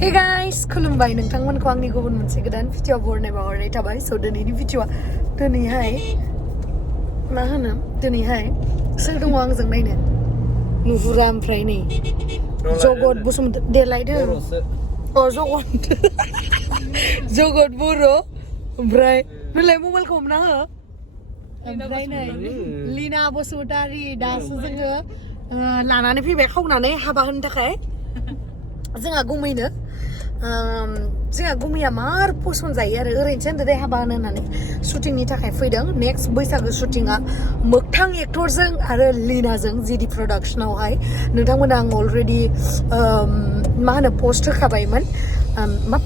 Hey guys, खुलुमबाय नोंथांमोनखौ आंनि गुबुन मोनसे गोदान भिडिअ बरनाय बावहरनाय थाबाय स दिनैनि भिडिअआ दिनैहाय मा होनो दिनैहाय सोर दङ आंजों नायनो नुहुरा ओमफ्राय नै जगत बसुमतारी देलायदो जगत बर' ओमफ्राय नोंलाय मबाइलखौ हमना हो ओमफ्राय नै लिना बसुमतारी दासो जोङो लानानै फैबाय खावनानै हाबा होनो थाखाय जोंहा गुमैनो जोंहा गुमैया मार पसन्द जायो आरो ओरैनोसो होनदो दे हाबा होनो होननानै शुटिंनि थाखाय फैदों नेक्स्ट बैसागो शुटिंआ मोगथां एक्टरजों आरो लिनाजों जिडि प्रडाक्शनावहाय नोंथांमोना आं अलरेडि मा होनो पस्ट होखाबायमोन मा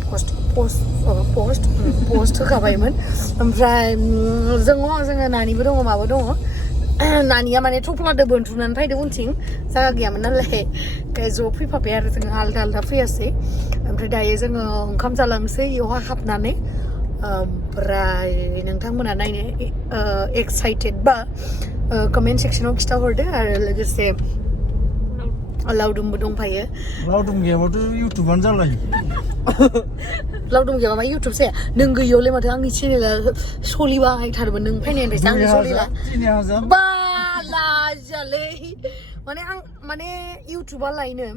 पस्ट होखाबायमोन ओमफ्राय जोङो नानिबो दङ माबो दङ नानिया माने थफ्लादो बोनथुमनानै फैदो उनथिं जागा गैयामोन नालाय ज' फैफाबाय आरो जोङो आलदा आलदा फैयासै ओमफ्राय दायो जोङो ओंखाम जालांसै इयावहाय हाबनानै ओमफ्राय नोंथांमोना नायनो एक्साइटेड बा कमेन्ट सेक्सनाव खिथाहरदो आरो लोगोसे लावदुमबो दंफायो लावदुम गैयाबाथ' इउटुबानो जालायो लावदुम गैयाबा मा इउटुब जाया नों गैयियावलाय माथो आंनि चेनेला सोलिबाय थारमोन नों फैनायनिफ्रायसो आंनि सोलिला बालाजालै माने इउटुबा लायनो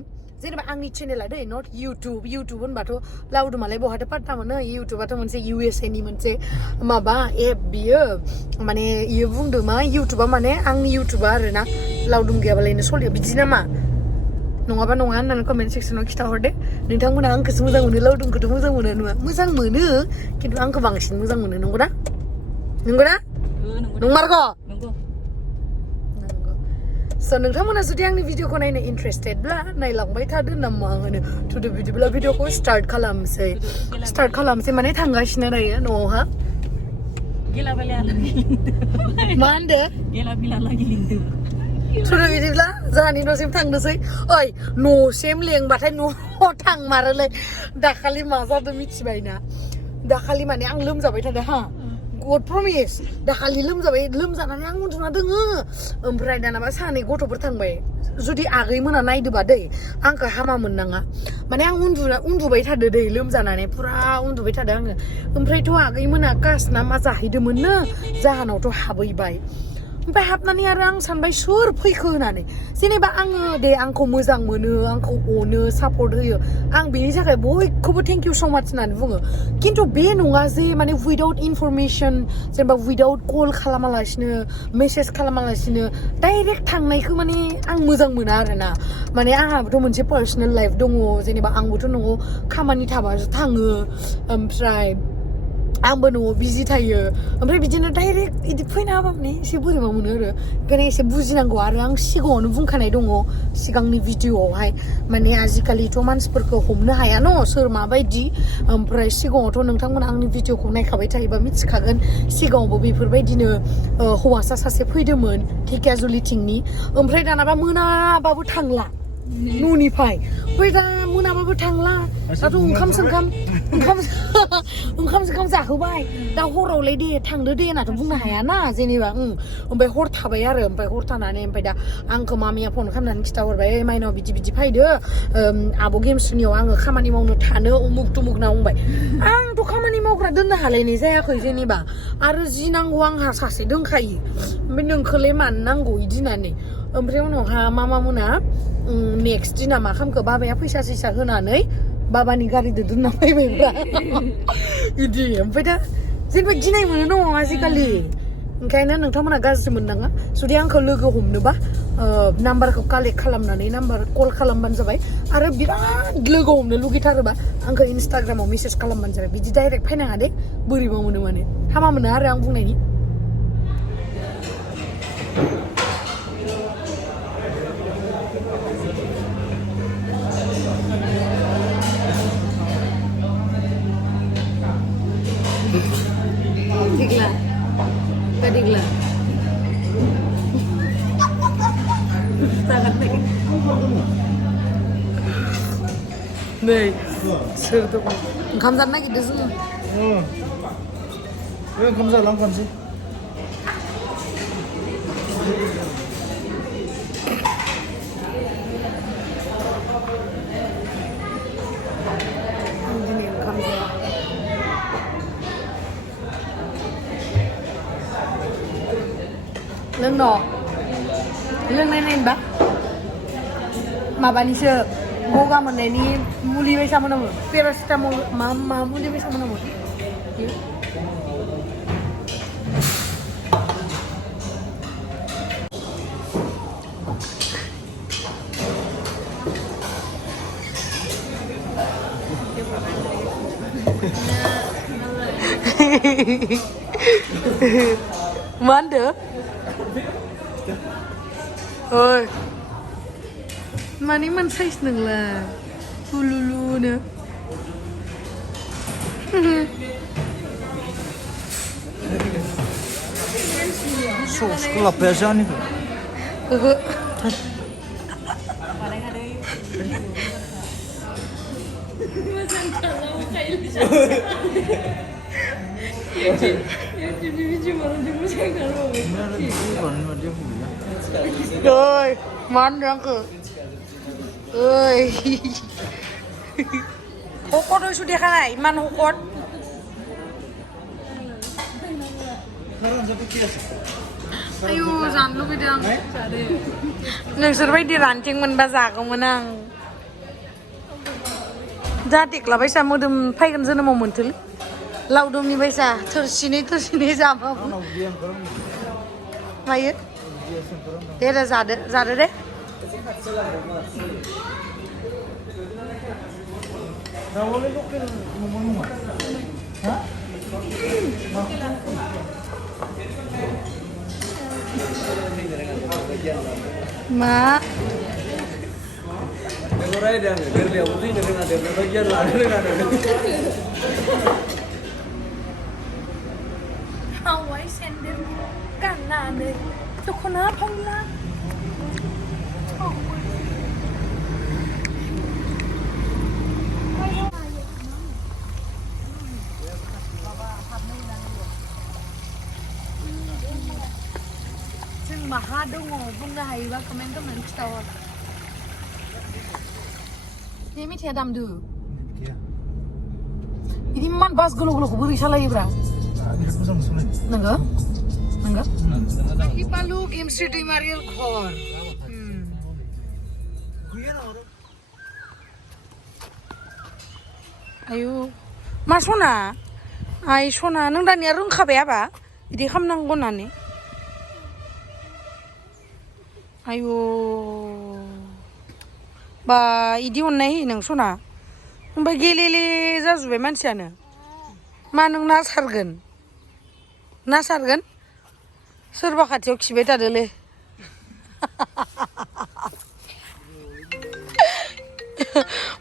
जेनेबा आंनि चेनेला दै नट इउटुब होनबाथ' लावदुमालाय बहाथो पात्ता मोनो इउटुबाथ' मोनसे USA नि मोनसे माबा एप बियो माने इयो बुंदो मा इउटुबा माने आंनि इउटुबा आरोना लावदुम गैयाबालायनो सलियो बिदि नामा नङाबा नङा होननानै कमेन्ट सेक्सनाव खिथाहरदे नोंथांमोना आंखौसो मोजां मोनो लावदुमखौथ' मोजां मोनो नङा मोजां मोनो खिन्थु आंखौ बांसिन मोजां मोनो नंगौना नंमारगौ स' नोंथांमोना जुदि आंनि भिडिअखौ नायनो इन्टारेस्टेडब्ला नायलांबाय थादो नामा होनो थुदो बिदिब्ला भिडिअखौ स्टार्ट खालामसै माने थांगासिनो दायो न'आवहा मा होनदो थुदो बिदिब्ला जोंहानि न'सिम थांनोसै ओइ न'सिम लेंबाथाय न'आव थांमारोलै दाखालि मा जादों मिथिबायना दाखालि माने आं लोमजाबाय थादों हा गड प्रमिस दाखालि लोमजानानै आं उन्दुना दोङो ओमफ्राय दानाबा सानै गथ'फोर थांबाय जुदि आगैमोना नायदोबा दै आंखौ हामा मोननाङा माने आं उन्दुबाय थादो दै लोमजानानै फुरा उन्दुबाय थादों आङो ओमफ्रायथ' आगैमोना कास ना मा जाहैदोंमोननो जाहानावथ' हाबहैबाय ओमफ्राय हाबनानै आरो आं सानबाय सोर फैखो होननानै जेनेबा आङो दे आंखौ मोजां मोनो आंखौ अनो सापर्ट होयो आं बेनि थाखाय बयखौबो थेंक इउ सो माच होननानै बुङो खिन्थु बे नङा जे माने उइदाउट इनफरमेसन जेनेबा उइदाउट कल खालामालासिनो मेसेज खालामालासिनो डाइरेक्ट थांनायखौ माने आं मोजां मोना आरोना माने आंहाबोथ' मोनसे पार्सनेल लाइफ दङ जेनेबा आंबोथ' न'आव खामानि थाबासो थाङो ओमफ्राय आंबो न'आव बिजि थायो ओमफ्राय बिदिनो डाइरेक्ट बिदि फैना हाबा माने एसे बोरैबा मोनो आरो ओंखायनो एसे बुजिनांगौ आरो आं सिगाङावनो बुंखानाय दङ सिगांनि भिडिअआवहाय माने आजिखालिथ' मानसिफोरखौ हमनो हाया न' सोर माबायदि ओमफ्राय सिगाङावथ' नोंथांमोना आंनि भिडिअखौ नायखाबाय थायोबा मिथिखागोन सिगाङावबो बेफोरबायदिनो हौवासा सासे फैदोंमोन धेकियाजुलिथिंनि ओमफ्राय दानाबा मोनाबाबो थांला न'निफ्राय ओमफ्राय दा मोनाबाबो थांला दाथ' ओंखाम जाहोबाय दा हरावलाय दे थांदो दे होननाथ' बुंनो हायाना जेनेबा ओमफ्राय हर थाबाय आरो ओमफ्राय हर थानानै ओमफ्राय दा आंखौ मामिया फन खालामनानै खिथाहरबाय माइनाव बिदि फैदो आब' गेमस्रिनियाव आङो खामानि मावनो थानो उमुक तुमुक होनना बुंबाय आंथ' खामानि मावग्रा दोननो हालायनाय जायाखै जेनेबा आरो जि नांगौ आंहा सासे दोनखायो ओमफ्राय नोंखौलाय मानो नांगौ बिदि होननानै ओमफ्राय उनावहा मामा मोना नेक्स्ट दिना मा खालामखो बाबाया फैसा सैसा होनानै बाबानि गारिजों दोनना फैबायब्रा बिदि ओमफ्राय दा जेनेबा गिनाय मोनो न' आजिखालि ओंखायनो नोंथांमोना गाज्रि मोननाङा जुदि आंखौ लोगो हमनोबा नाम्बारखौ कालेक्ट खालामनानै कल खालामबानो जाबाय आरो बिराद लोगो हमनो लुगैथारोबा आंखौ इन्सटाग्रामाव मेसेज खालामबानो जाबाय बिदि डाइरेक्ट फैनाङा दे बोरैबा मोनो माने हामा मोनो आरो आं बुंनायनि Digla. Nih, seru tuh. Onkam जानो नागिरदों जोङो. ओंखाम जालांखानोसै नो लोंनाय बा माबानिसो गगा मोननायनि मुलि बायसा मोनामो पेरासिटामल मा मुलि बायसा मोनामो मा होनदो ओइ माने मोनसाइस नोंलाय हुलुलुनो ससखौ लाबोयासै आंनिखौ ओहो ओइ मा होनदों आंखो ओइ हकट हयसु देखानाय इमान हकट आयु जानो लुबैदों आं नोंसोर बायदि रानथें मोनबा जागौमोन आं जा टेक्ला बायसा मोदोम फैगोन जोनोमाव मोनथोलै लावदुमनि बायसा थोरसिनै जाबाबो मायो दे जादो दे मा Jahwbai sender गाननानै दख'ना फावला जों माहा दङ बुंनो हायोबा कमेन्ट खालामनानै खिथाहर बे मेथाइया दामदो बिदि इमान बास गोलाव गोलावखौ बोरै सालायोब्रा नंगौ Ipalu Gemsri Daimari घर आयु मा सना आइ सना नों दानिया रोंखाबाय आबा बिदि खालामनांगौ होननानै आयु बा इदि अननाय होयो नों सना ओमफ्राय गेलेले जाजोब्बाय मानसियानो मा नों ना सारगोन सोरबा खाथियाव खिबाय थादोलै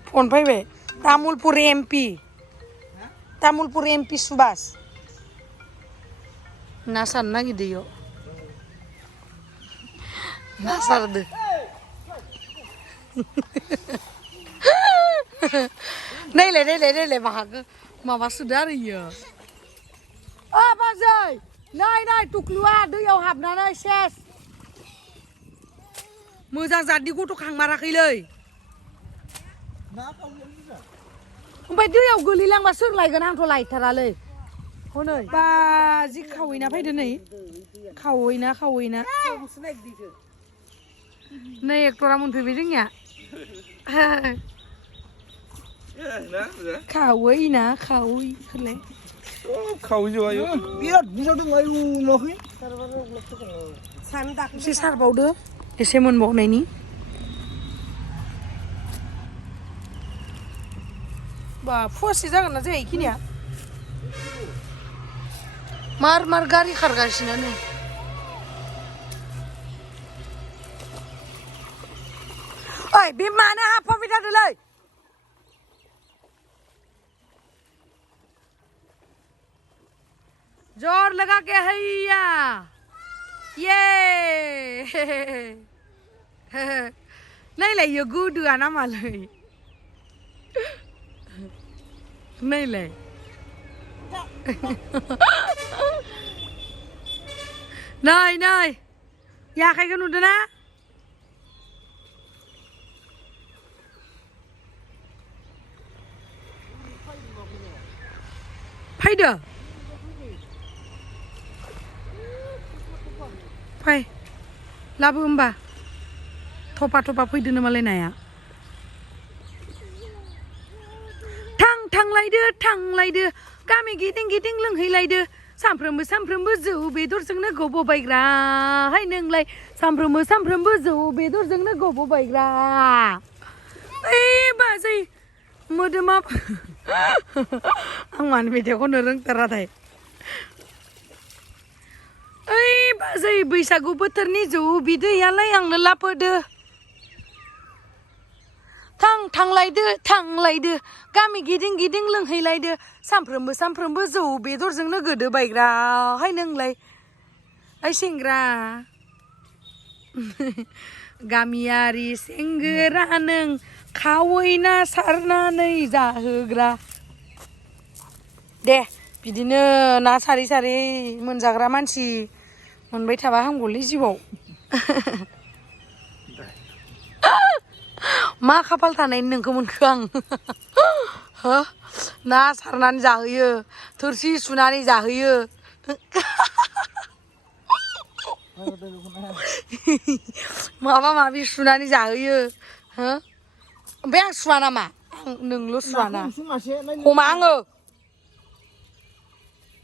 फन फैबाय तामुलपुर एमपि सुबास ना सारनो नागिरदो इयाव ना सारदो नायलाय माबा सुदो आरो इयो बाजै नाय टुक्लुआ दैयाव हाबनानै सेस मोजां जादनि गथ' खांमाराखैलै ओमफ्राय दैयाव गोलैलांबा सोर लायगोन आंथ' लायथारालै हनै बा जि खावैना फैदो नै खावैना नै एक्टरा मोनफैबाय जोंनिया खावैफोरलाय खावै जवायो बिराद बुरजा दं आयु नुवाखै एसे सारबावदो एसे मोनबावनायनि बा फुवासे जागोन ना जाया इखिनिया मार गारि खारगासिनो नै ओइ बे मानो हाबफाबाय थादोलै जोर लगा के हैया ये नायलाय इयो गोदोआ नामालै नायलाय नै याखायखौ नुदों ना फैदो फै लाबो होमबा थपा थपा फैदोनो मालाय नाया थांलायदो गामि गिदिं गिदिं लोंहैलायदो सामफ्रोमबो जौ बेदरजोंनो गबोबायग्रा हाय नोंलाय सामफ्रोमबो जौ बेदरजोंनो गबोबायग्रा ओइ बाजै मोदोमा आं मानो मेथाइ खननो रोंथाराथाय ओइ बाजै बैसागु बोथोरनि जौ बिदैयालाय आंनो लाबोदो थांलायदो गामि गिदिं गिदिं लोंहैलायदो सामफ्रोमबो जौ बेदरजोंनो गोदोबायग्रा हाय नोंलाय ओइ सेंग्रा गामियारि सेंग्रा नों खावै ना सारनानै जाहोग्रा दे बिदिनो ना सारै सारै मोनजाग्रा मानसि मोनबाय थाबा हामगौलै जिउआव मा खाफाल थानाय नोंखौ मोनखो आं हो ना सारनानै जाहोयो थोरसि सुनानै जाहोयो माबा माबि सुनानै जाहोयो हो ओमफ्राय आं सुवा नामा नोंल' सुवाना हमा आङो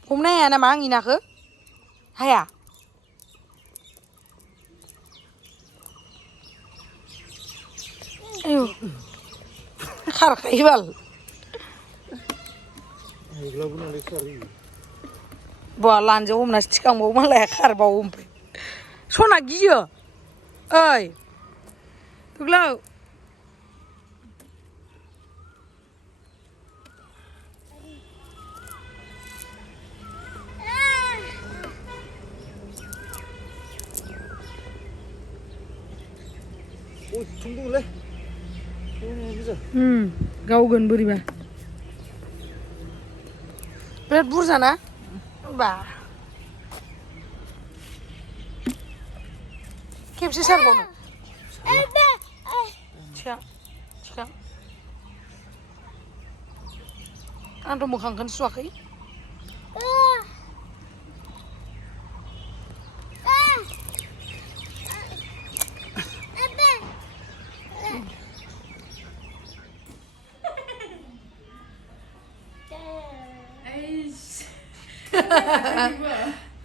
हमनो हाया नामा आंनि नाखौ हाया आयौ खारखायो बाल बा लानजों हमनासो थिखांबावो मालाया खारबावो ओमफ्राय सना गियो ओइ दुग्लाव गावगोन बोरैबा बिराद बुरजा ना बा खेबसे सारबावनो थिखां आंथ' मोखांखौनो सुवाखै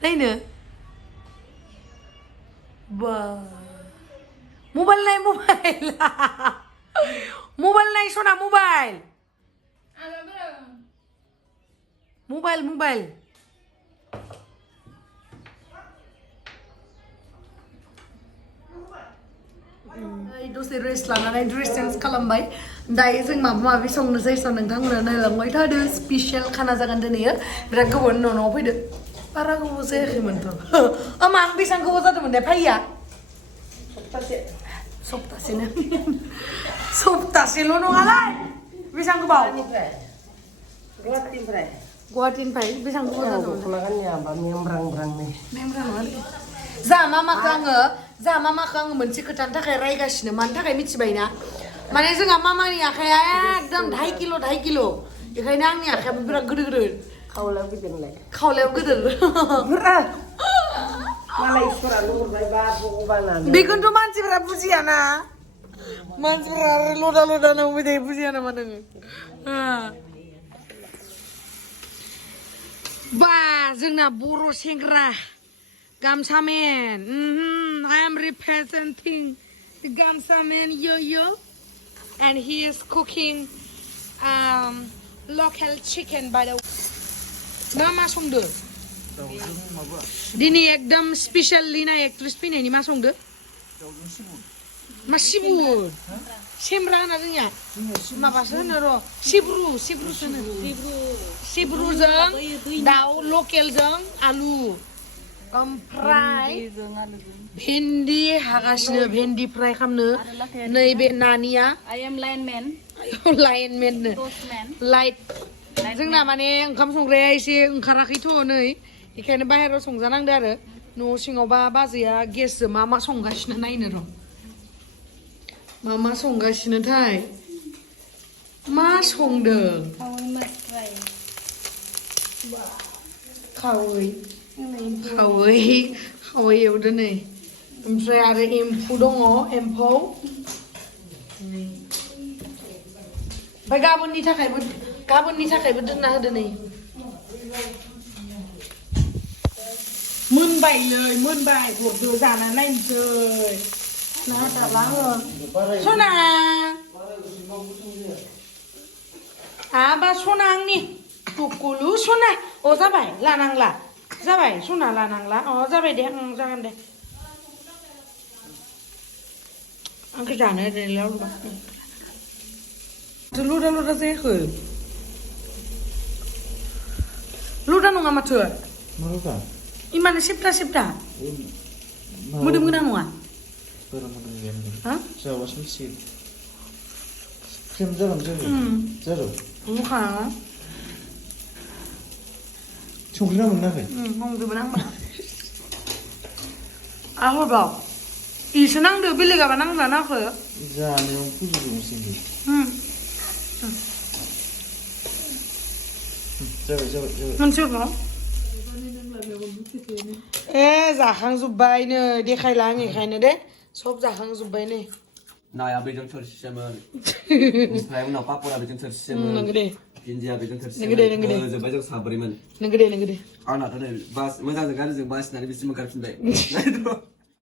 नायनो बा मबाइल नाय सना मबाइल दसे रेस्ट लानानै ड्रेस चेन्ज खालामबाय दायो जों माबा माबि संनोसै नोंथांमोना नायलांबाय थादो स्पेसियेल खाना जागोन दिनैयो बिराद गोबावनि न'आव फैदो बारा गोबाव जायाखैमोनथ' मा आं बेसेबां गोबाव जादोंमोन दे फैया सप्तासेल' नङालाय बेसेबां गोबाव गुवाहाटीनिफ्राय बेसेबां गोबाव जादोंमोन जाहा माखौ आङो मोनसे खोथानि थाखाय रायगासिनो मानि थाखाय मिथिबायना माने जोंहा मामानि आखाइया एकदम 2.5 किल' बेखायनो आंनि आखाइयाबो बिराद गिदिर खावलायाव गिदिर बेखौनोथ' मानसिफोरा बुजियाना मानसिफोरा आरो लदा नुबाय थायो बुजिया नामा नोङो बा जोंना बर' सेंग्रा Gamsa man. I am representing the Gamsa man yo. And he is cooking local chicken by the way. Mama songdo. Dini ekdam special lina actress pine ni ma songdo. Masibur. Semra na dnya. Maba sono ro. Sibru sono. Sibru jang daw local jang alu. ओमफ्राय भेन्डी हागासिनो भेन्डी फ्राय खालामनो नैबे नानिया I am lineman light जोंना माने ओंखाम संग्राया एसे ओंखाराखैथ' नै बेखायनो बाहेरायाव संजानांदो आरो न' सिङावबा बाजैया गेसजों मा संगासिनो नायनो र' मा संगासिनोथाय मा संदों खावै एवदो नै ओमफ्राय आरो एम्फौ दङ एम्फौ नै ओमफ्राय गाबोननि थाखायबो दोनना होदो नै मोनबाय हरदो जाना नायनोसै ना दाबा हो सना आबा सना आंनि टुकुलु सना अ जाबाय लानांला जाबाय सना लानांला अ जाबाय दे जागोन दे आंखौ जानो होदो लुदा जायाखै लुदा नङा माथो इमानो सिबथा मोदोम गोनां नङा हा जाबासो मिथिगोन क्रिम जागोन जारो मुखा संख्रि नांगोन नाङाखै हमजोबो नांबा हरबाव इसे नांदो बेलेगाबा नांला नाखो जानायाव फोजोबनोसै जाबाय मोनसे हरबाव जाखांजोब्बाय नै देखायला आं बेखायनो दे सब जाखांजोब्बाय नै नाया बेजों थोरसिसेमोन ओमफ्राय उनाव पापरा बेजों थोरसिसेमोन नोंगो दे भिन्दिया बेजों नोंगो दे थोरसिसेमोन जोब्बाय जों साब्रैमोन नोंगो दे आंनाथ' नै बास मोजांजों गाज्रिजों बासिनानै बिसिम ओंखारफिनबाय